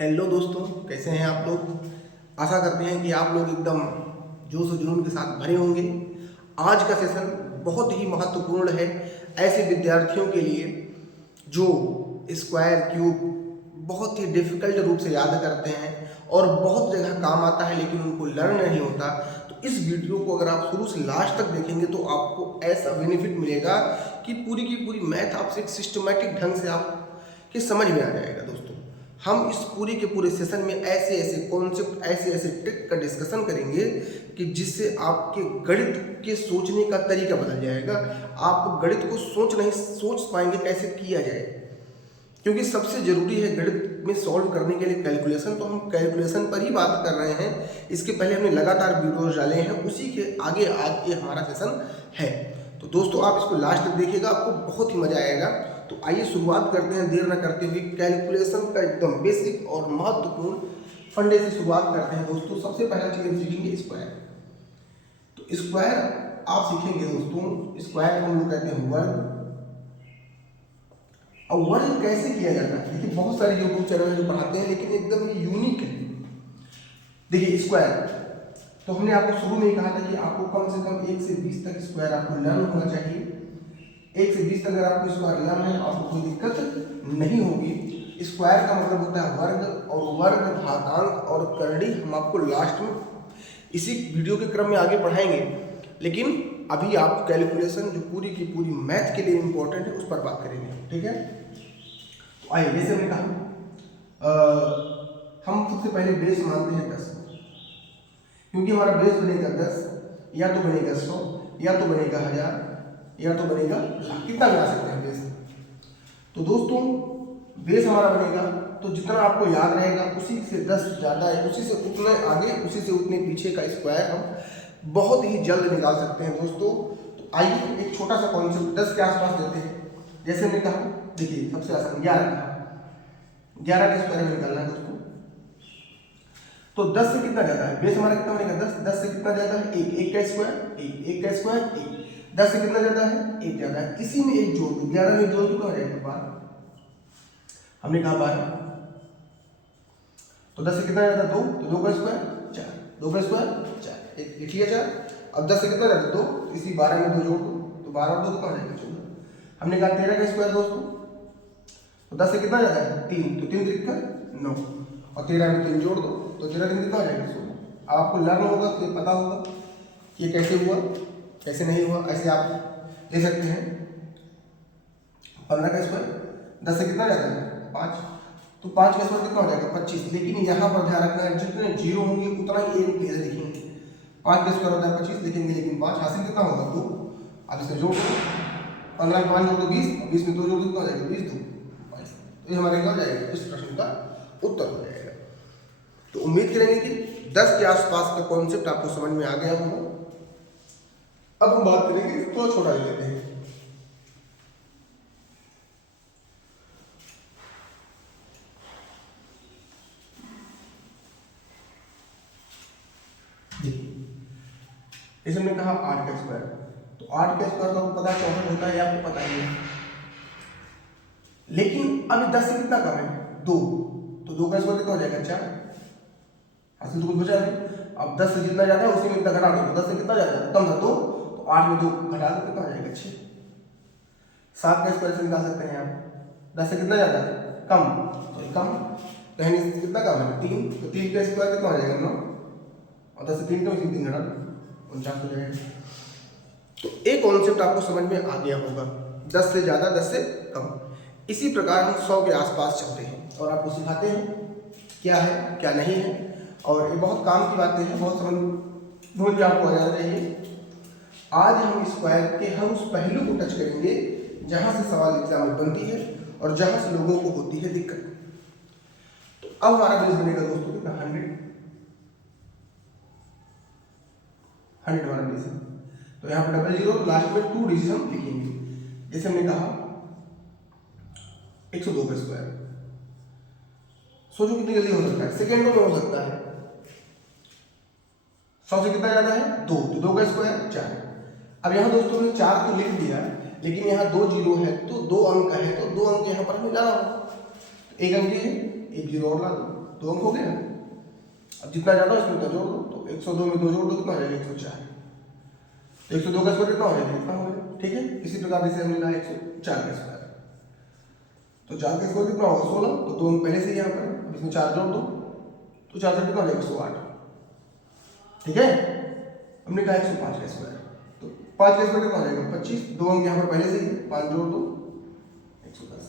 Hello दोस्तों, कैसे हैं आप लोग। आशा करते हैं कि आप लोग एकदम जोश और जुनून के साथ भरे होंगे। आज का सेशन बहुत ही महत्वपूर्ण है ऐसे विद्यार्थियों के लिए जो स्क्वायर क्यूब बहुत ही डिफिकल्ट रूप से याद करते हैं और बहुत जगह काम आता है लेकिन उनको लर्न नहीं होता। तो इस वीडियो को अगर आप शुरू से लास्ट तक देखेंगे तो आपको ऐसा बेनिफिट मिलेगा कि पूरी की पूरी मैथ आपसे एक सिस्टमेटिक ढंग से आपके समझ में आ जाएगा। दोस्तों, हम इस पूरे के पूरे सेशन में ऐसे ऐसे कॉन्सेप्ट, ऐसे ऐसे ट्रिक का डिस्कशन करेंगे कि जिससे आपके गणित के सोचने का तरीका बदल जाएगा। आप गणित को सोच पाएंगे कैसे किया जाए, क्योंकि सबसे जरूरी है गणित में सॉल्व करने के लिए कैलकुलेशन। तो हम कैलकुलेशन पर ही बात कर रहे हैं। इसके पहले हमने लगातार वीडियोज डाले हैं, उसी के आगे आज ये हमारा सेशन है। तो दोस्तों, आप इसको लास्ट तक देखिएगा, आपको बहुत ही मजा आएगा। तो आइए शुरुआत करते हैं देर न करते हुए कैलकुलेशन का एकदम बेसिक और महत्वपूर्ण फंडे से शुरुआत करते हैं। दोस्तों, सबसे पहला चीज हम सीखेंगे स्क्वायर। तो स्क्वायर आप सीखेंगे दोस्तों, स्क्वायर हम लोग कहते हैं वर्ग। और वर्ग कैसे किया जाता है, देखिए बहुत सारे यूट्यूब चैनल जो पढ़ाते हैं लेकिन एकदम ही यूनिक है। देखिए स्क्वायर, तो हमने आपको शुरू में ही कहा था कि आपको कम से कम 1 से 20 तक स्क्वायर आपको लर्न होना चाहिए। 1 से 20 तक अगर आपको स्क्वायर लर्न है आपको कोई दिक्कत नहीं होगी। स्क्वायर का मतलब होता है वर्ग, और वर्ग, घातांक और करड़ी हम आपको लास्ट में इसी वीडियो के क्रम में आगे पढ़ाएंगे। लेकिन अभी आप कैलकुलेशन जो पूरी की पूरी मैथ के लिए इंपॉर्टेंट है उस पर बात करेंगे, ठीक है। तो आइए, जैसे हमने कहा हम सबसे पहले बेस मानते हैं 10, क्योंकि हमारा बेस बनेगा 10, या तो बनेगा 100, या तो बनेगा 1000, या तो बनेगा लाख। कितना बना सकते हैं बेस। तो दोस्तों, बेस हमारा बनेगा तो जितना आपको याद रहेगा उसी से 10 ज़्यादा है, उसी से उतने आगे, उसी से उतने पीछे का स्क्वायर हम बहुत ही जल्द निकाल सकते हैं। दोस्तों, तो आइए एक छोटा सा कॉन्सेप्ट 10 के आसपास लेते हैं। जैसे हमने कहा, देखिए सबसे आसान 11 का स्क्वायर में निकालना है दोस्तों। तो 10 से कितना ज़्यादा है, बेस हमारा कितना बनेगा 10 से कितना ज़्यादा है 1 का स्क्वायर 1 का स्क्वायर 1। 10 से कितना ज़्यादा है 1 ज़्यादा है, इसी में 1 जोड़ दो, 11 में जोड़ कितना हो जाएगा 12। हमने कहा 12, तो 10 से कितना ज़्यादा 2, तो 2 का स्क्वायर 4, 2 का स्क्वायर 4, एक लिख लिया 4। अब 10 से कितना ज़्यादा 2, इसी 12 में 2 जोड़ दो, तो 12 और 2 कितना हो जाएगा 14। हमने कहा 13 का स्क्वायर दोस्तों, तो 10 से कितना ज़्यादा है 3, तो 3 त्रिक 9, और 13 में 3 जोड़ दो, तो 13 दिन कितना हो जाएगा 16। अब आपको लर्न होगा तो ये पता होगा कि ये कैसे हुआ कैसे नहीं हुआ। ऐसे आप ले सकते हैं 15 का स्क्वायर, 10 से कितना ज़्यादा है 5, तो 5 का स्क्वायर कितना हो जाएगा 25। लेकिन यहाँ पर ध्यान रखना है, जितने जीरो होंगे उतना ही एक पेज लिखेंगे। 5 का स्क्वायर होता है 25 लिखेंगे, लेकिन 5 हासिल कितना होगा 2। अब इसका जोड़ दो, 15 में 5 जोड़ दो 20, 20 में 2 जोड़ दो कितना हो जाएगा 20 2 22। तो ये हमारे क्या हो जाएगा, इस प्रश्न का उत्तर हो जाएगा। तो उम्मीद करेंगे कि 10 के आसपास का कॉन्सेप्ट आपको समझ में आ गया होगा। अब हम बात करेंगे तो छोटा लेते हैं। जैसे हमने कहा 8 का स्क्वायर, तो 8 का स्क्वायर का पता 64 होता है, आपको पता ही है। लेकिन अभी 10 से कितना कम है 2, तो 2 का स्क्वायर कितना हो जाएगा 4। हासिल तो कुछ बचा नहीं। अब 10 से जितना ज्यादा है उसी में इतना घटा दो, तो 10 से कितना ज्यादा है कम था 2, तो 8 में 2 घटा दो कितना हो जाएगा 6। 7 का स्क्वायर से निकाल सकते हैं आप, 10 से कितना ज्यादा है कम, तो कम, कहने से कितना कम है 3, तो 3 का स्क्वायर कितना हो जाएगा 9, और 10 से 3 कम, इसी 3 घटा दो 49 हो जाएगा। तो एक कॉन्सेप्ट आपको समझ में आ गया होगा, 10 से ज़्यादा 10 से कम। इसी प्रकार हम 100 के आसपास चलते हैं और आपको सिखाते हैं क्या है क्या नहीं है, और ये बहुत काम की बातें हैं, बहुत समझ में आपको आ जाना चाहिए। आज हम स्क्वायर के हम उस पहलू को टच करेंगे जहाँ से सवाल एग्जाम में बनती है और जहाँ से लोगों को होती है दिक्कत। तो अब हमारा बेस बनेगा दोस्तों कितना 100 हमारा बेस है। तो यहाँ पर डबल जीरो, तो लास्ट में 2 डिजिट हम लिखेंगे। जैसे हमने कहा 102 का स्क्वायर, सोचो कितनी जल्दी हो सकता है, सेकेंडों में हो सकता है। 100 से कितना ज्यादा है 2, तो 2 का स्क्वायर 4। अब यहाँ दोस्तों ने 4 तो लिख दिया, लेकिन यहाँ 2 जीरो है तो 2 अंक है, तो 2 अंक यहाँ पर हमें लाना होगा। 1 अंक है, 1 जीरो और ला दो, 2 अंक हो गया। अब जितना ज़्यादा उसमें उतना जोड़ दो, तो 102 में 2 जोड़ दो कितना हो जाएगा 104। तो 102 का स्क्वायर कितना हो जाएगा, इतना हो गया। ठीक है, इसी प्रकार से हमने लिखा 104 का स्क्वायर। तो 4 का स्क्वायर कितना होगा 16, तो 2 अंक पहले से ही यहाँ पर, अब इसमें 4 जोड़ दो, तो 4 से कितना हो जाएगा 108। ठीक है, हमने कहा 105 का स्क्वायर, तो 5 का स्क्वायर कितना हो जाएगा 25, 2 अंक यहाँ पर पहले से ही, 5 जोड़ दो 110।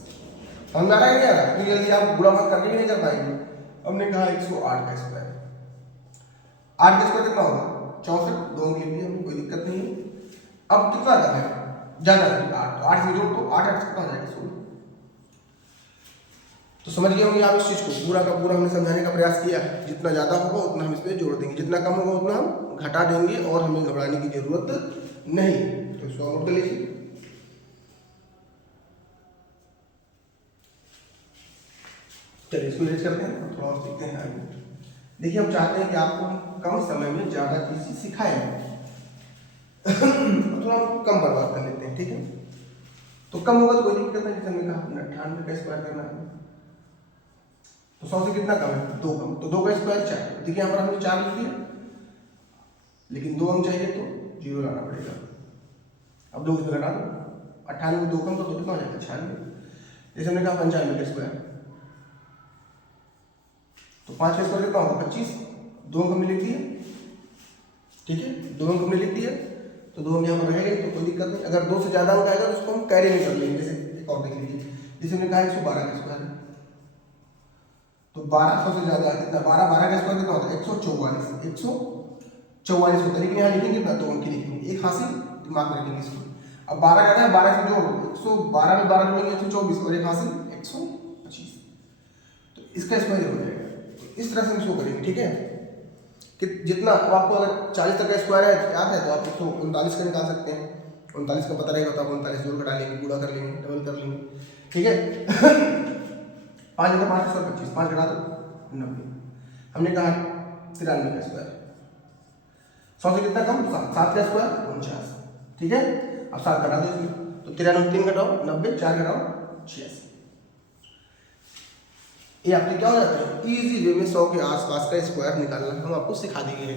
समझ आ रहा है क्या? तो जल्दी आप बुरा मत करके भी नहीं कर पाएंगे। हमने कहा 108 का स्क्वायर, 8 का स्क्वायर कितना होगा 64, 2 अंक लिख दिए हमने, कोई दिक्कत नहीं है। अब कितना करना है, ज्यादा है 8, तो 8 से जोड़ दो, 8 8 कितना हो जाएगा 16। तो समझ गए होंगे आप इस चीज को, पूरा का पूरा हमने समझाने का प्रयास किया। जितना ज्यादा होगा उतना हम इसमें जोड़ देंगे, जितना कम होगा उतना हम घटा देंगे, और हमें घबराने की जरूरत नहीं। तो इसको नोट कर लीजिए। चलिए इसको रेज करते हैं, थोड़ा और सीखते हैं आगे। देखिए हम चाहते हैं कि आपको हम कम समय में ज्यादा चीज सिखाएं, थोड़ा हम कम बर्बाद कर लेते हैं। ठीक है, तो कम होगा तो कोई दिक्कत नहीं, जैसे हमने कहा 98 का स्क्वायर करना है, तो 100 से कितना कम है 2 कम, तो 2 का स्क्वायर 4। देखिए यहाँ पर हमने 4 लिख दिया, लेकिन 2 अंक चाहिए तो 0 लाना पड़ेगा। अब 2 इसमें घटा दो, 98 में 2 कम तो कितना हो जाएगा 96। जैसे हमने कहा 95 का स्क्वायर, तो 5 का स्क्वायर कितना होगा 25, 2 अंक हमने लिख दिए। ठीक है, 2 अंक हमने लिख दिया, तो 2 अंक यहाँ पर रहेंगे तो कोई दिक्कत नहीं। अगर 2 से ज्यादा अंक आएगा तो उसको हम कैरी में कर लेंगे। जैसे एक और देख लीजिए, जैसे हमने कहा 112 का स्क्वायर है, तो 1200 से ज्यादा कितना 12 का स्क्वायर कितना होता है 144 होता है, लेकिन यहाँ लिखेंगे कितना 2 अंक लिखेंगे, एक हासिल दिमाग में रखेंगे इसको। अब 12 कहना है, 12 से जोड़ 112 में 12 जोड़ेंगे 124, और एक हासिल 125, तो इसका स्क्वायर हो जाएगा। इस तरह से हम इसको करेंगे। ठीक है, कि जितना आपको अगर 40 तक का स्क्वायर है याद है तो आप 139 का निकाल सकते हैं। 39 का पता रहेगा तो आप 39 जोड़ घटा लेंगे, गुणा कर लेंगे, डबल कर लेंगे। ठीक है 5 घटा 5 25, 5 घटा दो 90। हमने कहा 93 का स्क्वायर, 100 से कितना कम 7 का स्क्वायर 49। ठीक है, अब 7 घटा दो इसमें, तो 93 3 घटाओ 90, 4 घटाओ 86। ये आपके क्या हो जाता है इजी वे में 100 के आसपास का स्क्वायर निकालना हम आपको सिखा देंगे।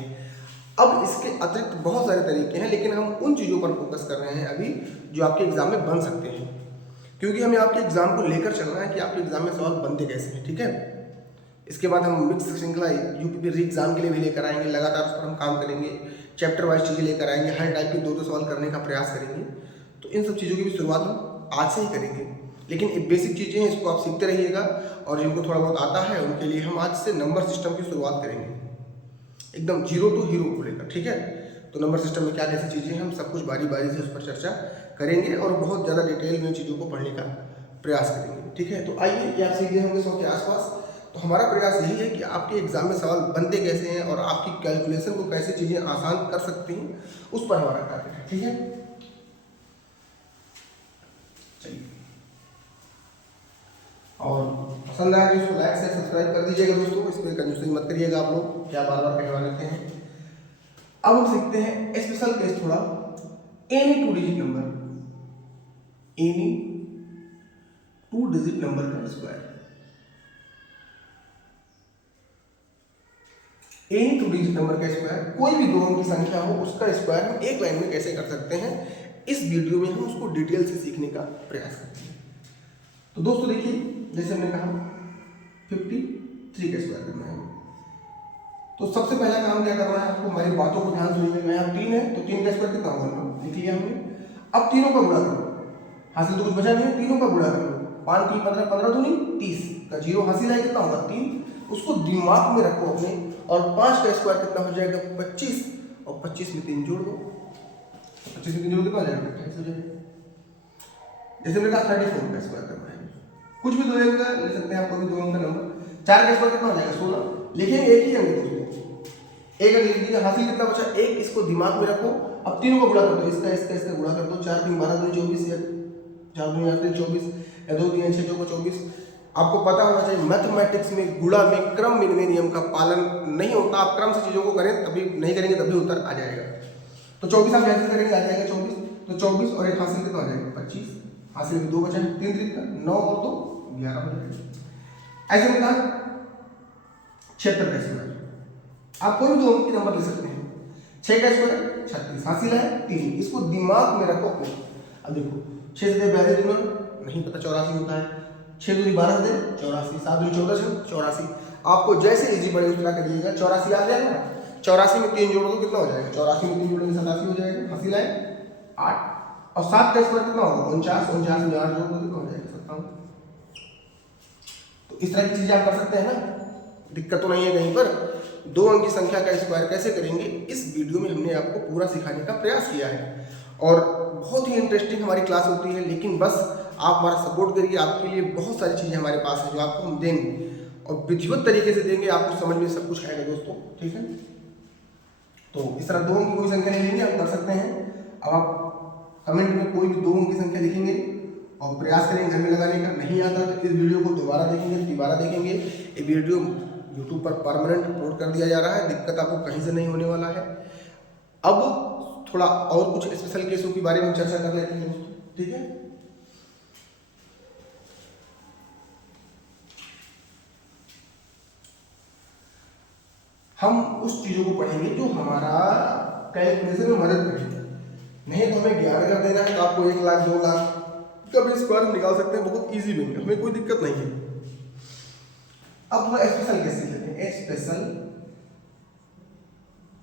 अब इसके अतिरिक्त बहुत सारे तरीके हैं, लेकिन हम उन चीज़ों पर फोकस कर रहे हैं अभी जो आपके एग्जाम में बन सकते हैं, क्योंकि हमें आपके एग्जाम को लेकर चलना है कि आपके एग्जाम में सवाल बनते कैसे हैं। ठीक है, इसके बाद हम मिक्स श्रृंखला यूपी री एग्जाम के लिए भी लेकर आएंगे, लगातार उस पर हम काम करेंगे, चैप्टर वाइज चीज़ें लेकर आएंगे, हर टाइप के 2-2 सवाल करने का प्रयास करेंगे। तो इन सब चीज़ों की भी शुरुआत हम आज से ही करेंगे, लेकिन एक बेसिक चीज़ें हैं, इसको आप सीखते रहिएगा, और जिनको थोड़ा बहुत आता है उनके लिए हम आज से नंबर सिस्टम की शुरुआत करेंगे, एकदम 0 to हीरो को लेकर। ठीक है, तो नंबर सिस्टम में क्या कैसी चीज़ें हम सब कुछ बारी बारी से उस पर चर्चा करेंगे, और बहुत ज़्यादा डिटेल में चीज़ों को पढ़ने का प्रयास करेंगे। ठीक है, तो आइए ये आप सीख गए होंगे 100 के आसपास। तो हमारा प्रयास यही है कि आपके एग्जाम में सवाल बनते कैसे हैं और आपकी कैलकुलेशन को कैसे चीज़ें आसान कर सकती हैं, उस पर हमारा कार्य है। ठीक है, चलिए, और पसंद आए तो इसको लाइक से सब्सक्राइब कर दीजिएगा दोस्तों, इस पर कंजूसी मत करिएगा आप लोग, क्या बार बार कहवा लेते हैं। अब हम सीखते हैं स्पेशल केस थोड़ा, any 2 digit number, any 2 digit number का स्क्वायर। एनी 2 डिजिट नंबर का स्क्वायर, कोई भी 2 अंक की संख्या हो उसका स्क्वायर हम एक लाइन में कैसे कर सकते हैं, इस वीडियो में हम उसको डिटेल से सीखने का प्रयास करते हैं। तो दोस्तों देखिए, जैसे हमने कहा 53 का स्क्वायर करना है, तो सबसे पहला काम क्या करना है आपको, हमारी बातों को ध्यान सुनिएगा। यहाँ 3 है तो 3 का स्क्वायर कितना होगा लिख लिया हमने। अब तीनों का गुणा करो, हासिल तो कुछ बचा नहीं है, तीनों का गुणा करो, 5 3 15 15 दूनी 30 का 0 हासिल है कितना होगा 3, उसको दिमाग में रखो अपने। और 5 का स्क्वायर कितना हो जाएगा 25, और 25 में 3 जोड़ दो, 25 में 3 जोड़ कितना हो जाएगा 28 हो जाएगा। जैसे मैंने कहा 34 का स्क्वायर करना है, कुछ भी 2 अंक का ले सकते हैं आप, कोई भी 2 अंक का नंबर। 4 का स्क्वायर कितना हो जाएगा 16, लिखेंगे एक ही अंक दोस्तों, एक अंक लिख दीजिए, हासिल कितना बचा 1, इसको दिमाग में रखो। अब तीनों को गुणा कर दो, इसका गुणा कर दो, 4 3 12 2 24, या 4 2 8 24, या 2 3 6 4 24। आपको पता होना चाहिए मैथमेटिक्स में गुणा में क्रम मिनवे नियम का पालन नहीं होता, आप क्रम से चीजों को करें, तभी नहीं करेंगे तभी उत्तर आ जाएगा। तो 24 आप कैसे करेंगे, आ जाएगा 24, तो 24 और एक हासिल कितना हो जाएगा 25, हासिल में 2 बचा, 3 3 9 और 2 11 हो जाएगा। ऐसे में कहा 76 का स्क्वायर। आप कोई भी दो अंक के नंबर ले सकते हैं। 6 का स्क्वायर 36, हासिल है 3। इसको दिमाग में रखो अपने। अब देखो 6 से 42 गुना नहीं पता 84 होता है, 6 दूनी 12 से 84, 7 दूनी 14 84। आपको जैसे इजी बड़े उस तरह करिएगा, 84 आ जाएगा ना। 84 में 3 जोड़ दो कितना हो जाएगा, 84 में 3 जोड़ेंगे 87 हो जाएगा, हासिल है 8। और 7 का स्क्वायर कितना होगा 49, 49 में 8 जोड़ दो कितना हो जाएगा 57। तो इस तरह की चीजें आप कर सकते हैं ना, दिक्कत तो नहीं है कहीं पर। दो अंक की संख्या का स्क्वायर कैसे करेंगे इस वीडियो में हमने आपको पूरा सिखाने का प्रयास किया है। और बहुत ही इंटरेस्टिंग हमारी क्लास होती है, लेकिन बस आप हमारा सपोर्ट करिए। आपके लिए बहुत सारी चीज़ें हमारे पास है जो आपको हम देंगे और विधिवत तरीके से देंगे, आपको समझ में सब कुछ आएगा दोस्तों, ठीक है। तो इस तरह दो अंक की कोई संख्या नहीं लेंगे, आप कर सकते हैं। अब आप कमेंट में कोई भी दो अंक की संख्या लिखेंगे और प्रयास करेंगे घर में लगाने का। नहीं आता तो इस वीडियो को दोबारा देखेंगे। ये वीडियो यूट्यूब पर परमानेंट अपलोड कर दिया जा रहा है, दिक्कत आपको कहीं से नहीं होने वाला है। अब थोड़ा और कुछ स्पेशल केसों के बारे में चर्चा कर लेते हैं दोस्तों, ठीक है। हम उस चीजों को पढ़ेंगे जो हमारा कैलकुलेशन में मदद करेंगे। नहीं तो हमें ज्ञान कर देना है तो आपको 1 लाख 2 लाख कभी स्क्वायर निकाल सकते हैं, बहुत इजी वे में, हमें कोई दिक्कत नहीं है। अब वो स्पेशल केस लेते हैं, स्पेशल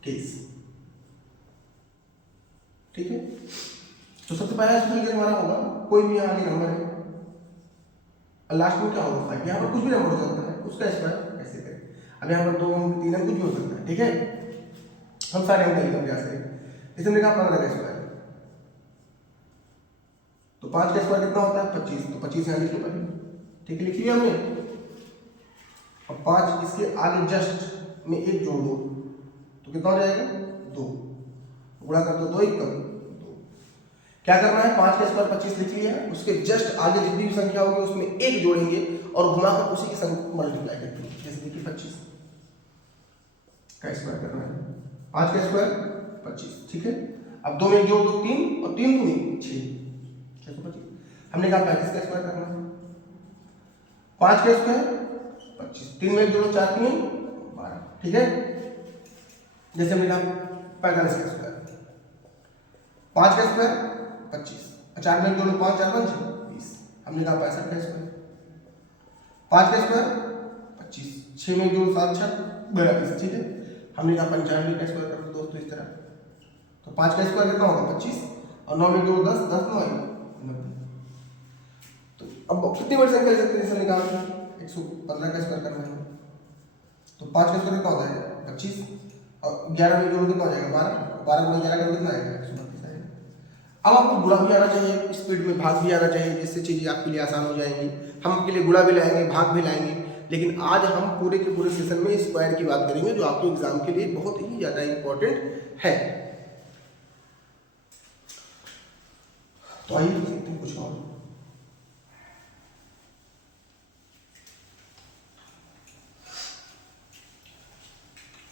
केस, ठीक है। तो सबसे पहला स्पेशल केस हमारा होगा, कोई भी यहाँ नंबर है और लास्ट में क्या होगा 5, यहाँ पर कुछ भी नंबर हो सकता है, उसका स्क्वायर कैसे करें। अब यहाँ पर 2 अंक 3 अंक कुछ भी हो सकता है, ठीक है। हम सारे अंक का प्रयास करेंगे। जैसे हमने कहा 15 का स्क्वायर, तो 5 का स्क्वायर कितना होता है 25, तो 25 यहाँ लिख लो पहले, ठीक है, लिख लिया हमने। अब 5 इसके आगे जस्ट में 1 जोड़ दो तो कितना हो जाएगा 2, गुणा कर दो 2 1 कम 2। क्या करना है, 5 का स्क्वायर 25 लिख लिया, उसके जस्ट आगे जितनी भी संख्या होगी उसमें 1 जोड़ेंगे और घुमाकर उसी की संख्या मल्टीप्लाई करते हैं। जैसे देखिए 25 का स्क्वायर करना है, 5 का स्क्वायर 25, ठीक है। अब 2 में 1 जोड़ दो 3 और 3 दूनी 6, 625। हमने कहा 35 का स्क्वायर करना है, 5 का स्क्वायर 25, 3 में 1 जोड़ो 4 3 12, ठीक है। जैसे हमने कहा 45 का स्क्वायर, 5 का स्क्वायर 25, 4 में 1 जोड़ो 5 4 5 20, हमने कहा 65 का स्क्वायर, 5 का स्क्वायर 25, 6 में 1 जोड़ो 7 6 32, ठीक है। हमने कहा 95 का स्क्वायर कर दो दोस्तों इस तरह। तो 5 का स्क्वायर कितना होगा 25 और 9 में जोड़ो 10 10 9 90। तो अब कितनी बड़ी संख्या ले सकते हैं, जैसे कहा 115 का स्क्वायर करना है, तो 5 का स्क्वायर कितना होता है 25 और 11 में जोड़ो कितना हो जाएगा 12, 12 में 11 का कितना आएगा 132 आएगा। अब आपको गुणा भी आना चाहिए, स्पीड में भाग भी आना चाहिए, जिससे चीज़ें आपके लिए आसान हो जाएंगी। हम आपके लिए गुणा भी लाएंगे भाग भी लाएंगे, लेकिन आज हम पूरे के पूरे सेशन में स्क्वायर की बात करेंगे जो आपके एग्जाम के लिए बहुत ही ज़्यादा इंपॉर्टेंट है। तो आइए देखते हैं कुछ और।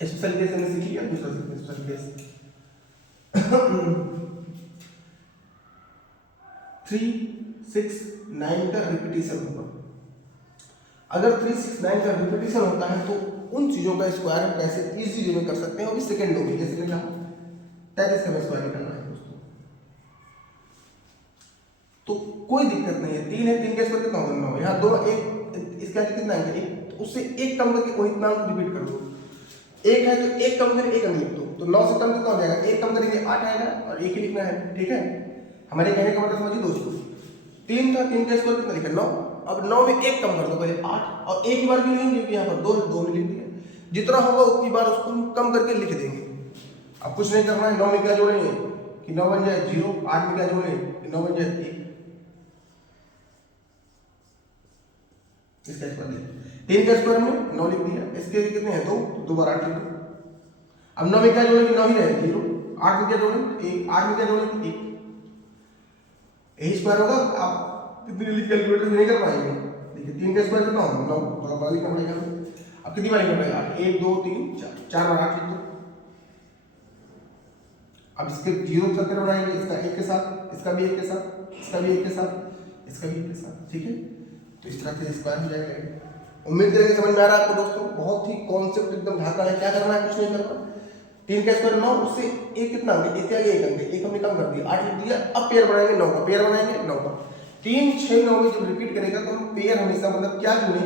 स्पेशल केस हमने सीख लिया, दूसरा स्पेशल केस 3 6 9 का रिपीटिशन होगा। अगर 3 6 9 का रिपीटिशन होता है तो उन चीजों का स्क्वायर हम कैसे इजी वे में कर सकते हैं, वो भी सेकंडों में। जैसे क्या 33 का स्क्वायर निकालना है दोस्तों, तो कोई दिक्कत नहीं है। 3 है, 3 का स्क्वायर कितना होगा 9, यहाँ 2 1 इसका कितना है 1, तो उससे 1 कम करके वही इतना रिपीट कर दो। 1 है तो 1 कम करके 1 अंक लिख दो, तो 9 से कम कितना हो जाएगा 1 कम करेंगे 8 आएगा और 1 ही लिखना है, ठीक है। हमारे कहने का मतलब समझिए दोस्तों, 3 था, 3 का स्क्वायर कितना लिखा 9, अब 9 में 1 कम कर दो पहले 8 और एक ही बार भी नहीं, क्योंकि यहाँ पर 2 है 2 में लिख दिया। जितना होगा उतनी बार उसको हम कम करके लिख देंगे। अब कुछ नहीं करना है, 9 में क्या जोड़ेंगे कि 9 बन जाए 0, 8 में क्या जोड़ेंगे कि 9 बन जाए 1, इसका स्क्वायर लिख 3 का स्क्वायर में 9 लिख दिया, इसके कितने हैं 2, तो 2 बार 8 लिख दो। अब 9 में क्या जोड़ेंगे 9 ही रहे 0, 8 में क्या जोड़ेंगे 1, 8 में क्या जोड़ेंगे 1, यही स्क्वायर होगा। आप कितनी जल्दी कैलकुलेटर नहीं कर पाएंगे। देखिए 3 का स्क्वायर कितना होगा 9, तो बार लिखना पड़ेगा। अब कितनी बार लिखना पड़ेगा 1 2 3 4, 4 बार 8 लिख दो। अब इसके 0 सर्कल बनाएंगे, इसका 1 के साथ, इसका भी 1 के साथ, इसका भी 1 के साथ, इसका भी 1 के साथ, ठीक है। तो इस तरह से स्क्वायर हो जाएगा। उम्मीद करेंगे समझ में आ रहा है आपको दोस्तों। बहुत ही कॉन्सेप्ट एकदम धाका है। क्या करना है, कुछ नहीं करना। 3 का स्क्वायर 9, उससे एक कितना अंक, एक आगे एक अंक, एक हमने कम कर दिया, 8 लिख दिया। अब पेयर बनाएंगे 9 का, पेयर बनाएंगे 9 का। 3 6 9 में जब रिपीट करेगा तो हम पेयर हमेशा मतलब क्या जोड़े,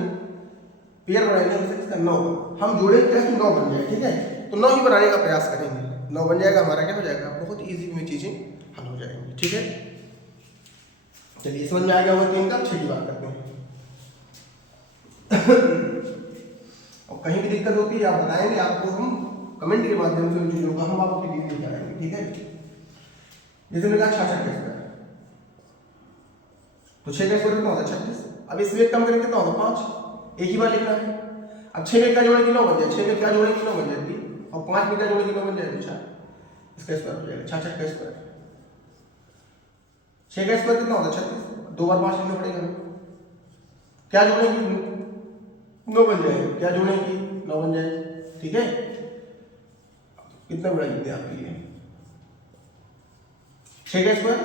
पेयर बनाएंगे हमेशा किसका, 9। हम जोड़े क्या कि 9 बन जाए, ठीक है। तो 9 ही बनाने का प्रयास करेंगे, 9 बन जाएगा हमारा, क्या हो जाएगा, बहुत इजी में चीजें हल हो जाएंगी, ठीक है। चलिए समझ में आ गया होगा 3 का। 6 की बात करते हैं। और कहीं भी दिक्कत होती है आप बताएंगे, आपको हम कमेंट के माध्यम से उन चीजों का हम आपके लिए लेकर आएंगे, ठीक है। जैसे मैंने कहा 66 का स्क्वायर, तो 6 का स्क्वायर कितना होता है, 36। अब इसमें एक कम करेंगे कितना होगा, 5। एक ही बार लिखना है। अब 6 में क्या जोड़ेंगे, 9 बन जाए। 6 में क्या जोड़ेंगे, 9 बन जाएगी। और 5 में क्या जोड़ेंगे, 9 बन जाएगा, 4। इसका स्क्वायर हो जाएगा 66 का स्क्वायर। 6 का स्क्वायर कितना होता है, 36। 2 बार 5 लिखना पड़ेगा। क्या जोड़ेंगे, 9 बन जाएगा। क्या जोड़ेंगे, 9 बन जाएगा, ठीक है। कितना बड़ा लिख दिया आपके लिए, 6 का स्क्वायर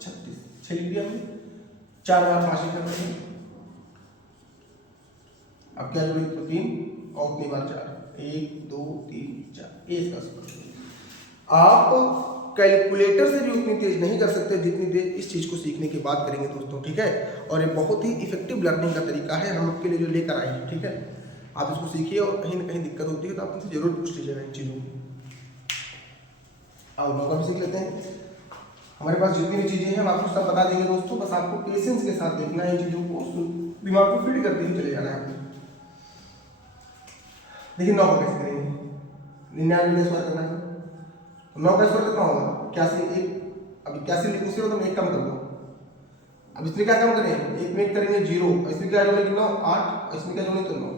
36, 6 लिख दिया हमने। 4 बार 5 लिखना पड़ेगा। अब क्या जोड़ेंगे, तो 3 और उतनी बार 4, 1 2 3 4, ये इसका स्क्वायर। आप कैलकुलेटर से भी उतनी तेज नहीं कर सकते जितनी तेज इस चीज को सीखने के बाद करेंगे दोस्तों, ठीक है। और ये बहुत ही इफेक्टिव लर्निंग का तरीका है, हम आपके लिए जो लेकर आए हैं, ठीक है। आप इसको सीखिए और कहीं ना कहीं दिक्कत होती है तो आप इनसे जरूर पूछ लीजिएगा इन चीज़ों की। और मौका भी सीख लेते हैं। हमारे पास जितनी भी चीज़ें हैं हम आपको सब बता देंगे दोस्तों, बस आपको पेशेंस के साथ देखना है इन चीज़ों को, दिमाग को फीड करते हुए चले जाना है। देखिए 9 का कैसे करेंगे, 99 का स्क्वायर करना है। 9 का स्क्वायर कितना होगा, 81। एक अब 81 लिख, उसके बाद हम एक कम कर दो। अब इसमें क्या कम करें, एक में एक करेंगे 0, इसमें क्या जोड़ेंगे 9 8, इसमें क्या जोड़ेंगे तो 9।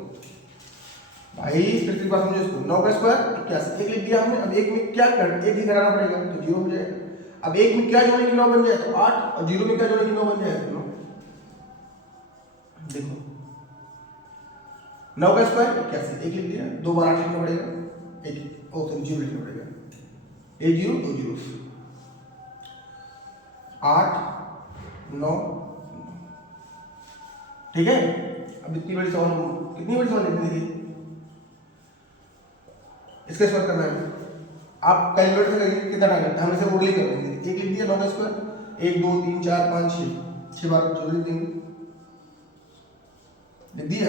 भाई फिर की बात समझो इसको, 9 का स्क्वायर 81, एक लिख दिया हमने। अब एक में क्या कर, एक ही कराना पड़ेगा तो 0 हो जाएगा। अब एक में क्या जोड़ेंगे, 9 बन जाए तो 8, और 0 में क्या जोड़ेंगे, 9 बन जाए तो 9। देखो 9 का स्क्वायर 81, एक लिख दिया। 2 बार 8 लिखना पड़ेगा, एक ओ तो 0 लिखना पड़ेगा, 1 0 2 0, 8 9, ठीक है। अब इतनी बड़ी सवाल, कितनी बड़ी सवाल लिखनी थी, इसका स्क्वायर करना है। आप कैलकुलेटर से करेंगे कितना टाइम लगता है, हम इसे बोर्डली कर देंगे। एक लिख दिया 9 का स्क्वायर, 1 2 3 4 5 6 बार जोड़ लिख देंगे, लिख दिया।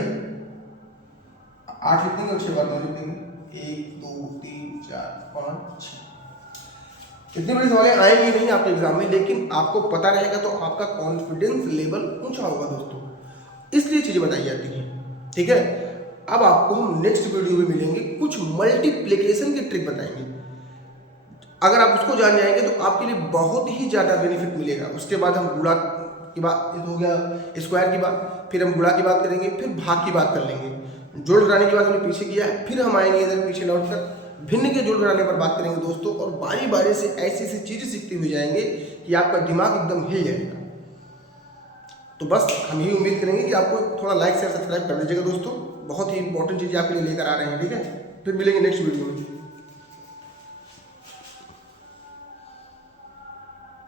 8 लिख देंगे और 6 बार 9 लिख देंगे, 1 2 3 4 5 6। इतनी बड़ी सवालें आएंगी नहीं आपके एग्जाम में, लेकिन आपको पता रहेगा तो आपका कॉन्फिडेंस लेवल ऊंचा होगा दोस्तों, इसलिए चीजें बताई जाती हैं, ठीक है। अब आपको हम नेक्स्ट वीडियो में मिलेंगे, कुछ मल्टीप्लिकेशन की ट्रिक बताएंगे। अगर आप उसको जान जाएंगे तो आपके लिए बहुत ही ज़्यादा बेनिफिट मिलेगा। उसके बाद हम गुणा की बात, हो गया स्क्वायर की बात, फिर हम गुणा की बात करेंगे, फिर भाग की बात कर लेंगे। जोड़ घटाने की बात हमने पीछे किया है, फिर हम आएंगे इधर पीछे लौट कर भिन्न के जोड़ घटाने पर बात करेंगे दोस्तों। और बारी बारी से ऐसी ऐसी चीज़ें सीखते हुए जाएंगे कि आपका दिमाग एकदम हिल जाएगा। तो बस हम यही उम्मीद करेंगे कि आपको थोड़ा लाइक शेयर सब्सक्राइब कर दीजिएगा दोस्तों। बहुत ही इंपॉर्टेंट चीज़ आपके लिए लेकर आ रहे हैं, ठीक है। फिर मिलेंगे नेक्स्ट वीडियो में।